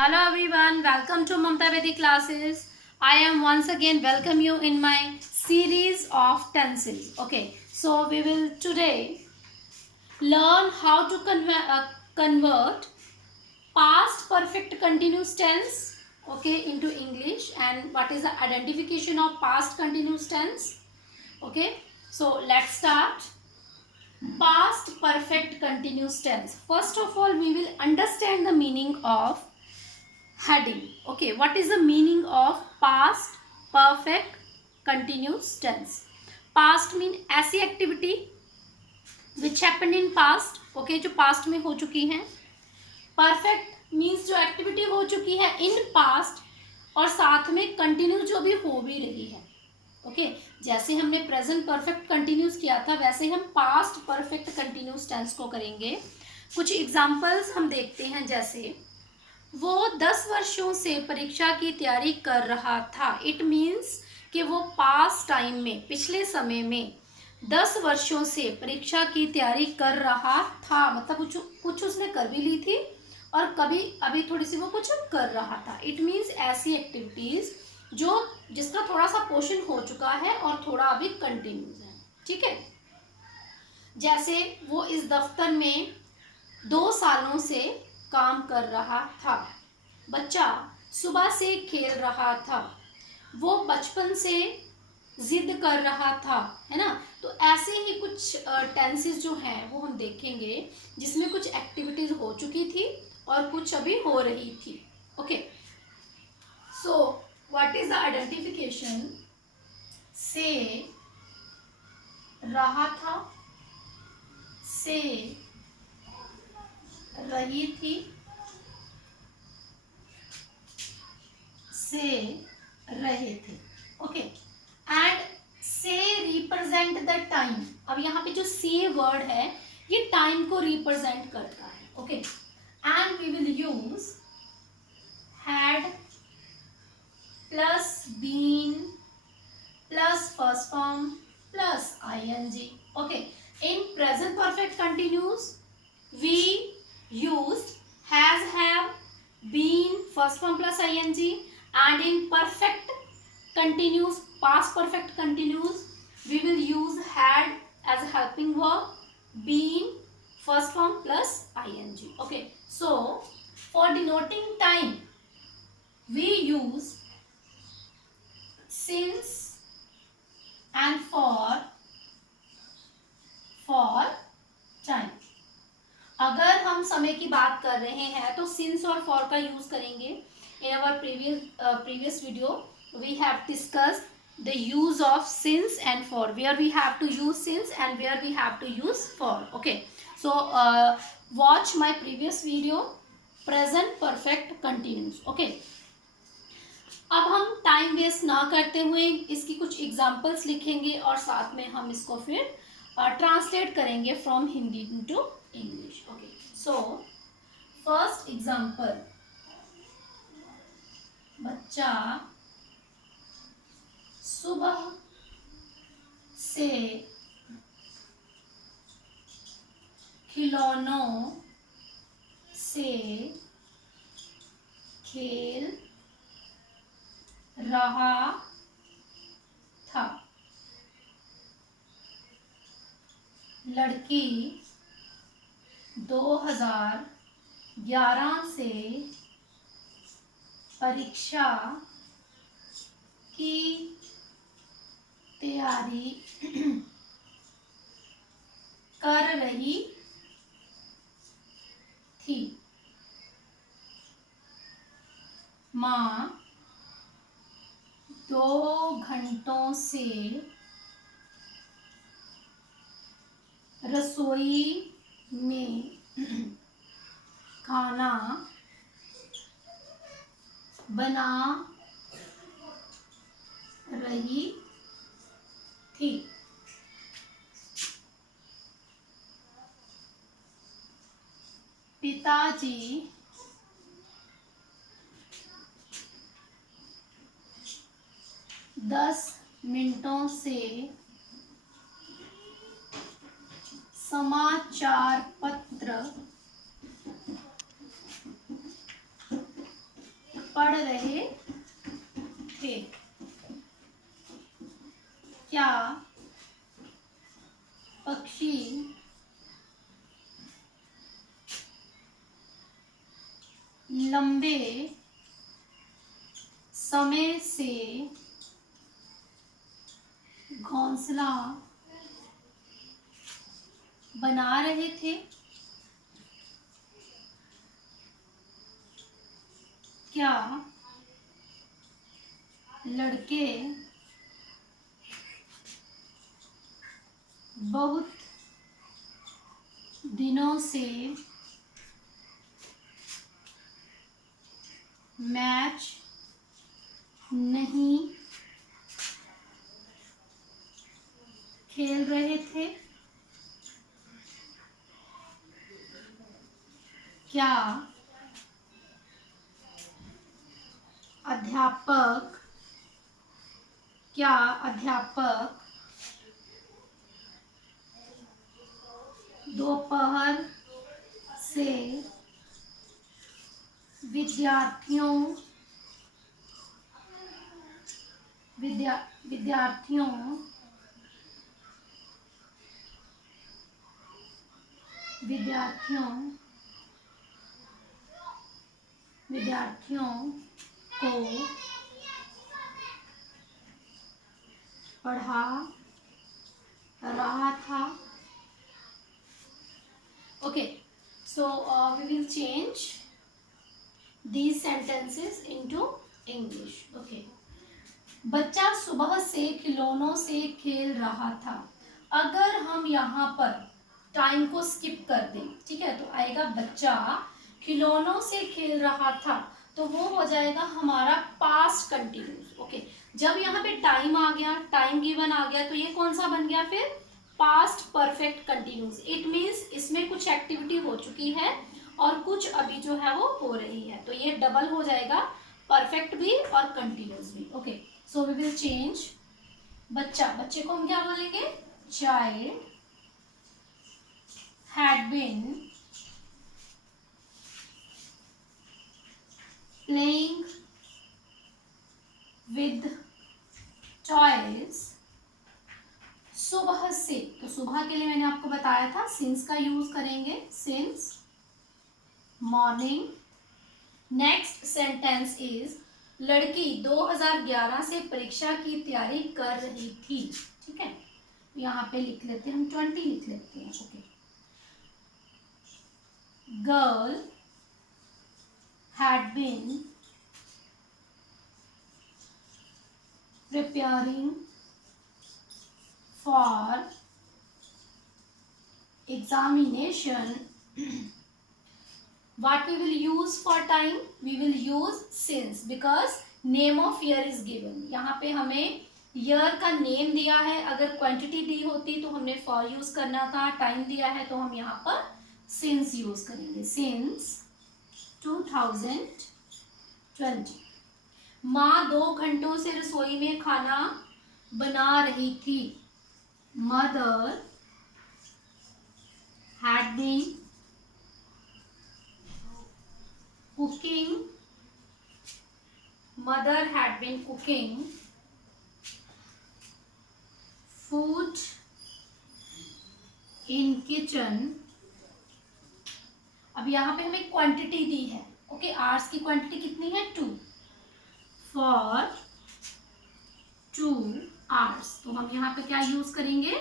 Hello everyone, welcome to Mamta Vedic classes. I am once again welcome you in my series of tenses. Okay, so we will today learn how to convert past perfect continuous tense into English and what is the identification of past continuous tense. Okay, so let's start. Past perfect continuous tense. First of all, we will understand the meaning of heading. Okay, what is the meaning of past perfect continuous tense? Past mean ऐसी activity which happened in past. Okay, जो past में हो चुकी हैं. Perfect means जो activity हो चुकी है in past और साथ में कंटिन्यू जो भी हो भी रही है. ओके जैसे हमने प्रेजेंट परफेक्ट कंटिन्यूस किया था वैसे हम पास्ट परफेक्ट कंटिन्यूस टेंस को करेंगे. कुछ एग्जांपल्स हम देखते हैं. जैसे वो 10 वर्षों से परीक्षा की तैयारी कर रहा था. इट मीन्स कि वो पास टाइम में पिछले समय में 10 वर्षों से परीक्षा की तैयारी कर रहा था. मतलब कुछ उसने कर भी ली थी और कभी अभी थोड़ी सी वो कुछ कर रहा था. इट मीन्स ऐसी एक्टिविटीज जिसका थोड़ा सा पोर्शन हो चुका है और थोड़ा अभी कंटिन्यूज है. ठीक है. जैसे वो इस दफ्तर में 2 सालों से काम कर रहा था. बच्चा सुबह से खेल रहा था. वो बचपन से जिद कर रहा था. है ना. तो ऐसे ही कुछ टेंसेस जो हैं वो हम देखेंगे जिसमें कुछ एक्टिविटीज हो चुकी थी और कुछ अभी हो रही थी. Okay so what is the identification. से रहा था, से रही थी, से रहे थे. ओके एंड से रिप्रेजेंट द टाइम. अब यहाँ पे जो से वर्ड है ये टाइम को रिप्रेजेंट करता है. Okay and we will use had plus been plus first form plus ING. Okay in present perfect continuous we used has, have, been, first form plus ing, and in perfect continuous past perfect continuous we will use had as a helping verb, been first form plus ing. Okay so for denoting time we use since and for time. अगर हम समय की बात कर रहे हैं तो since और फॉर का यूज करेंगे. In our previous video we have discussed the use of since and for, where we have to use since and where we have to use for. Okay so watch my previous video present perfect continuous. Okay अब हम time waste ना करते हुए इसकी कुछ examples लिखेंगे और साथ में हम इसको फिर ट्रांसलेट करेंगे from Hindi to English. Okay so first example. बच्चा सुबह से खिलौनों से खेल रहा था. लड़की 2011 से परीक्षा की तैयारी कर रही थी. माँ 2 घंटों से रसोई में खाना बना रही थी. पिताजी 10 मिनटों से समाचार पत्र पढ़ रहे थे। क्या पक्षी लंबे समय से घोंसला बना रहे थे? क्या लड़के बहुत दिनों से मैच नहीं खेल रहे थे? क्या अध्यापक दोपहर से विद्यार्थियों को पढ़ा रहा था? Okay, so we will change these sentences into English. Okay. बच्चा सुबह से खिलौनों से खेल रहा था। अगर हम यहाँ पर टाइम को स्किप कर दें, ठीक है, तो आएगा बच्चा खिलौनों से खेल रहा था, तो वो हो जाएगा हमारा पास्ट कंटिन्यूस। ओके, जब यहाँ पे टाइम आ गया, टाइम गिवन आ गया, तो ये कौन सा बन गया फिर? Past perfect continuous. It means इसमें कुछ एक्टिविटी हो चुकी है और कुछ अभी जो है वो हो रही है, तो ये डबल हो जाएगा, परफेक्ट भी और कंटिन्यूस भी। Okay, so we will change बच्चे को हम क्या बोलेंगे? Child had been playing with toys सुबह से। तो सुबह के लिए मैंने आपको बताया था सिंस का यूज करेंगे, since morning. Next sentence is लड़की 2011 से परीक्षा की तैयारी कर रही थी। ठीक है, यहाँ पे लिख लेते हैं हम, 20 लिख लेते हैं। Okay, girl had been preparing for examination. What we will use for time? We will use since because name of year is given. यहाँ पे हमें year का name दिया है, अगर quantity दी होती तो हमने for use करना था, time दिया है तो हम यहाँ पर since use करेंगे। since 2020 माँ 2 घंटों से रसोई में खाना बना रही थी। Mother had been cooking food in kitchen. अब यहाँ पे हमें क्वांटिटी दी है। ओके, आवर्स की क्वांटिटी कितनी है? 2 for 2 hours। तो हम यहाँ पे क्या यूज करेंगे?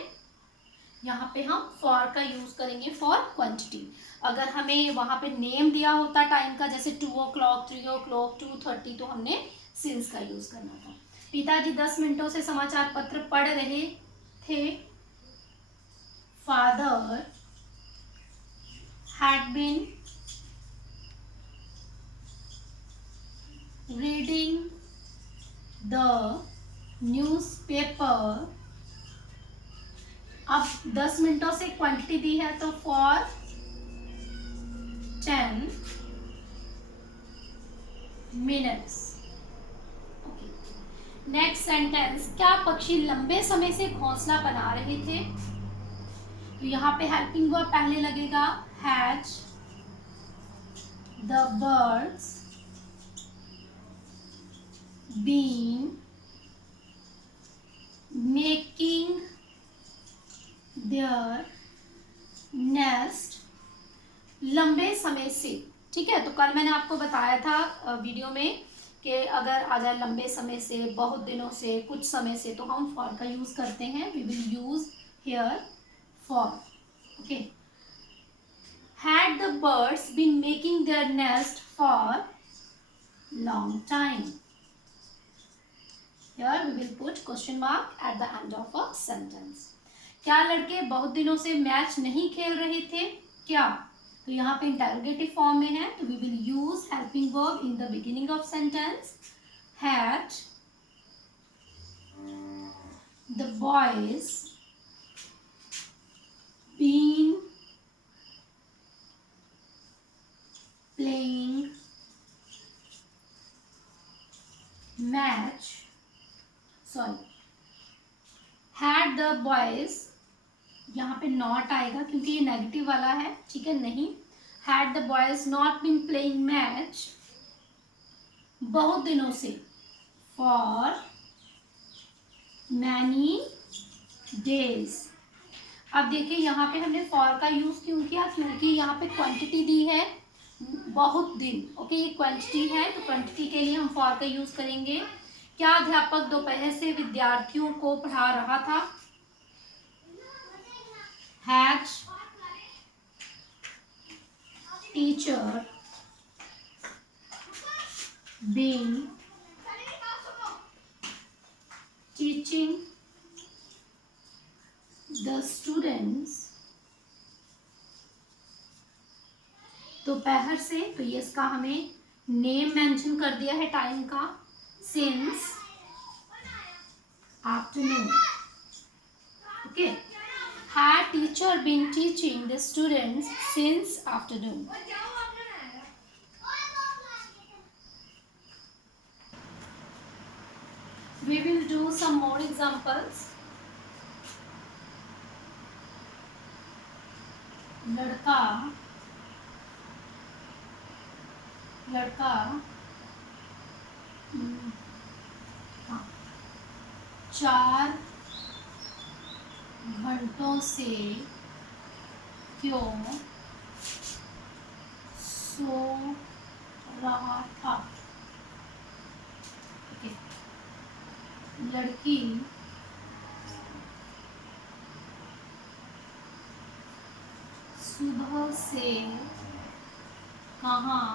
यहाँ पे हम for का यूज करेंगे for quantity। अगर हमें वहां पे नेम दिया होता टाइम का, जैसे 2 o'clock, 3 o'clock, 2:30, तो हमने since का यूज करना था। पिताजी 10 मिनटों से समाचार पत्र पढ़ रहे थे। Father had been reading the newspaper। अब 10 मिनटों से क्वांटिटी दी है तो for 10 minutes। Okay, next sentence, क्या पक्षी लंबे समय से घोंसला बना रहे थे? तो यहाँ पे हेल्पिंग वर्ब पहले लगेगा, has the birds been making their nest लंबे समय से। ठीक है, तो कल मैंने आपको बताया था वीडियो में कि अगर आ जाए लंबे समय से, बहुत दिनों से, कुछ समय से, तो हम फॉर का यूज करते हैं। We will use here for. Okay, had the birds been making their nest for long time. Here we will put question mark at the end of a sentence. क्या लड़के बहुत दिनों से मैच नहीं खेल रहे थे क्या? तो यहाँ पे इंटरोगेटिव फॉर्म में है, तो we will use helping verb in the beginning of sentence. Had the boys been playing match, sorry, had the boys, यहाँ पे नॉट आएगा क्योंकि ये नेगेटिव वाला है। ठीक है, नहीं, had the boys not been playing match बहुत दिनों से, for many days। अब देखिए यहाँ पे हमने for का यूज क्यों किया, क्योंकि यहाँ पे क्वांटिटी दी है बहुत दिन। ओके, ये क्वांटिटी है, तो क्वांटिटी के लिए हम for का यूज करेंगे। क्या अध्यापक दोपहर से विद्यार्थियों को पढ़ा रहा था? Had teacher been teaching the students दोपहर से, तो ये इसका हमें नेम मेंशन कर दिया है टाइम का, since afternoon। Okay, had teacher been teaching the students since afternoon। We will do some more examples. लड़का 4 घंटों से क्यों सो रहा था? ओके, लड़की सुबह से कहाँ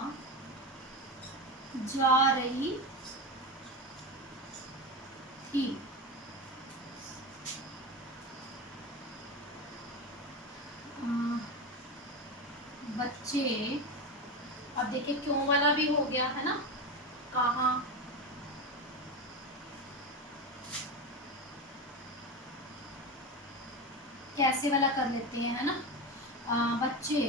जा रही थी? बच्चे, अब देखिए क्यों वाला भी हो गया है ना, कहाँ, कैसे वाला कर लेते हैं, है ना। बच्चे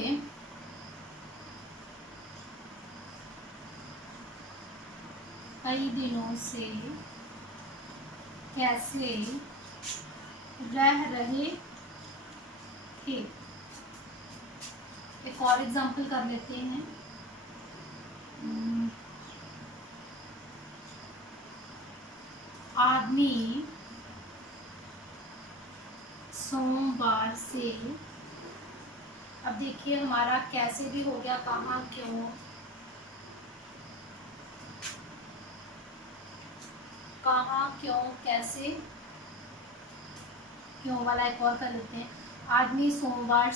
कई दिनों से कैसे रह रहे थे? एक और एग्जाम्पल कर लेते हैं। आदमी सोमवार से, अब देखिए हमारा कैसे भी हो गया, कहाँ, क्यों, कहाँ, क्यों, कैसे, क्यों वाला एक और कर लेते हैं। आदमी सोमवार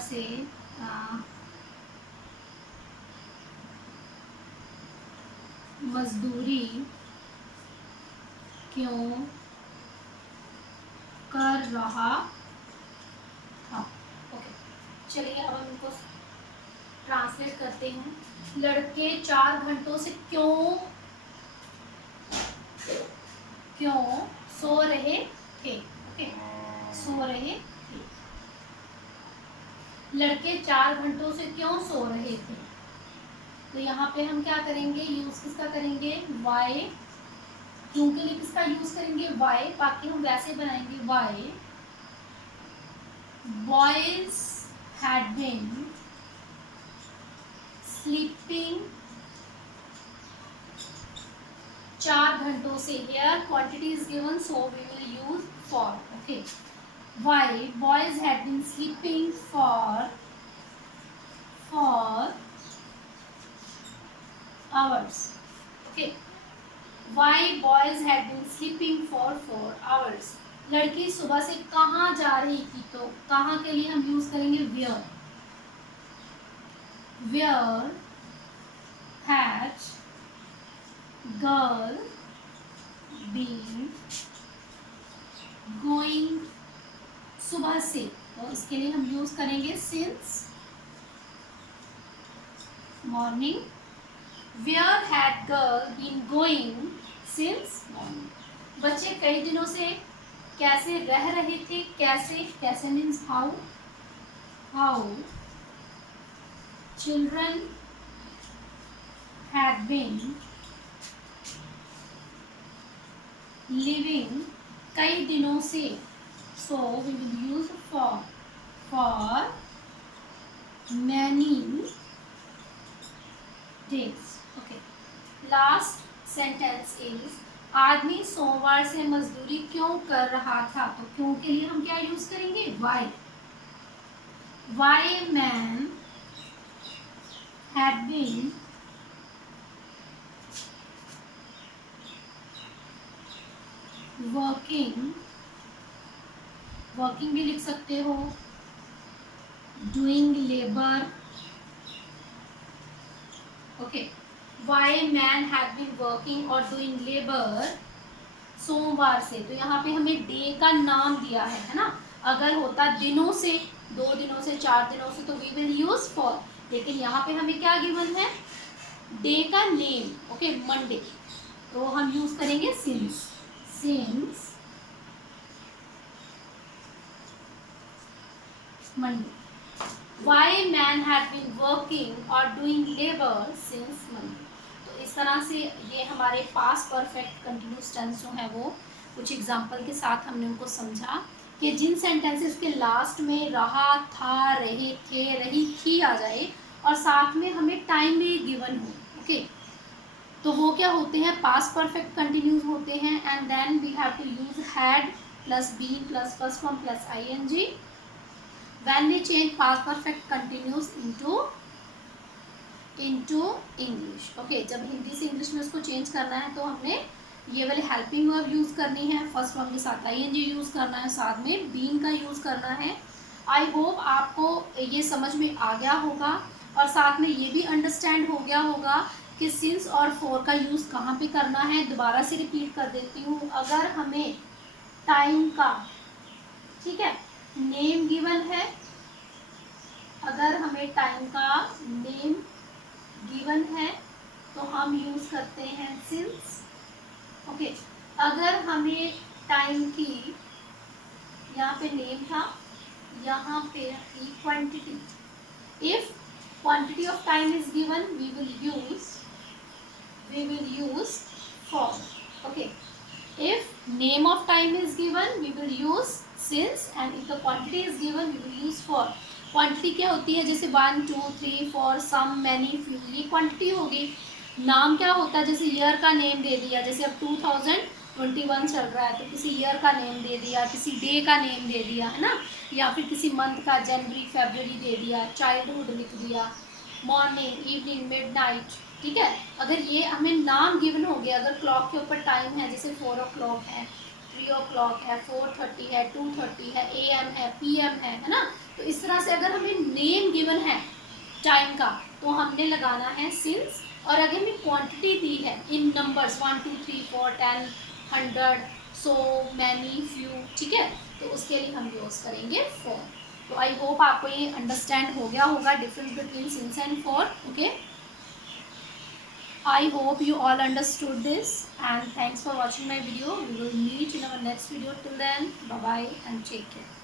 से मजदूरी क्यों कर रहा था? ओके, चलिए अब हम इनको ट्रांसलेट करते हैं। लड़के 4 घंटों से क्यों सो रहे थे? ओके, सो रहे थे। लड़के 4 घंटों से क्यों सो रहे थे? तो यहाँ पे हम क्या करेंगे, यूज किसका करेंगे, वाई। क्यों के लिए किसका यूज करेंगे, वाई। बाकी हम वैसे बनाएंगे, why boys had been sleeping 4 घंटों से, here quantity is given so we will use for. Okay, why boys had been sleeping for hours. Okay, why boys had been sleeping for 4 hours. लड़की सुबह से कहाँ जा रही थी, तो कहाँ के लिए हम यूज करेंगे where. Where had girl been going. सुबह से, तो इसके लिए हम यूज करेंगे since morning. Where had girl been going since morning. बच्चे कई दिनों से कैसे रह रहे थे, कैसे means how children had been living कई दिनों से, so we will use for many days. Okay, last sentence is आदमी सोमवार से मजदूरी क्यों कर रहा था, तो क्यों के लिए हम क्या यूज करेंगे why man had been working भी लिख सकते हो, doing labor. Okay, why man had been working or doing labor सोमवार से, तो यहाँ पे हमें डे का नाम दिया है ना. अगर होता दिनों से, 2 दिनों से, 4 दिनों से, तो वी विल यूज फॉर. लेकिन यहाँ पे हमें क्या गिवन है, डे का नेम. ओके, मंडे, तो हम यूज करेंगे since Monday. Why man had been working or doing labor since Monday. तो इस तरह से ये हमारे पास्ट परफेक्ट कंटिन्यूस टेंस जो है वो कुछ एग्जांपल के साथ हमने उनको समझा कि जिन सेंटेंसेस के लास्ट में रहा, था, रहे, थे, रही, थी आ जाए और साथ में हमें टाइम भी गिवन हो. ओके, तो वो क्या होते हैं, पास्ट परफेक्ट कंटिन्यूस होते हैं. And then we have to use had plus been plus first form plus ING when we change past perfect continuous into English. Okay, जब हिंदी से इंग्लिश में उसको चेंज करना है तो हमने ये वाले हेल्पिंग वर्ब यूज़ करनी है, फर्स्ट फॉर्म के साथ आईएनजी यूज़ करना है, साथ में बीन का यूज़ करना है. आई होप आपको ये समझ में आ गया होगा और साथ में ये भी अंडरस्टैंड हो गया होगा कि सिंस और फॉर का यूज़ कहाँ पे करना है. दोबारा से रिपीट कर देती हूँ. अगर हमें टाइम का, ठीक है, नेम गिवन है, अगर हमें टाइम का नेम गिवन है तो हम यूज करते हैं सिंस. ओके, अगर हमें टाइम की, यहाँ पे नेम था, यहाँ पे थी quantity. If quantity of time is given we will use for. Okay, if name of time is given we will use since and if the quantity is given we will use for. Quantity क्या होती है, जैसे 1 2 3 4 सम many few, ये quantity होगी. नाम क्या होता है, जैसे ईयर का नेम दे दिया, जैसे अब 2021 चल रहा है तो किसी ईयर का नेम दे दिया, किसी डे का नेम दे दिया, है ना, या फिर किसी मंथ का, जनवरी फरवरी दे दिया, चाइल्डहुड लिख दिया, मॉर्निंग इवनिंग मिडनाइट. ठीक है, अगर ये हमें नाम गिवन हो गया, अगर क्लॉक के ऊपर टाइम है, जैसे 4 o'clock है, 3 o'clock है, 4:30 है, 2:30 है, AM है, PM है ना, तो इस तरह से अगर हमें नेम गिवन है टाइम का तो हमने लगाना है सिंस. और अगर हमें क्वांटिटी दी है इन नंबर्स 1 2 3 4 10 100 सो मैनी फ्यू, ठीक है, तो उसके लिए हम यूज़ करेंगे फॉर. तो आई होप आपको ये अंडरस्टैंड हो गया होगा difference between since and for. Okay, I hope you all understood this and thanks for watching my video. We will meet in our next video. Till then, bye bye and take care.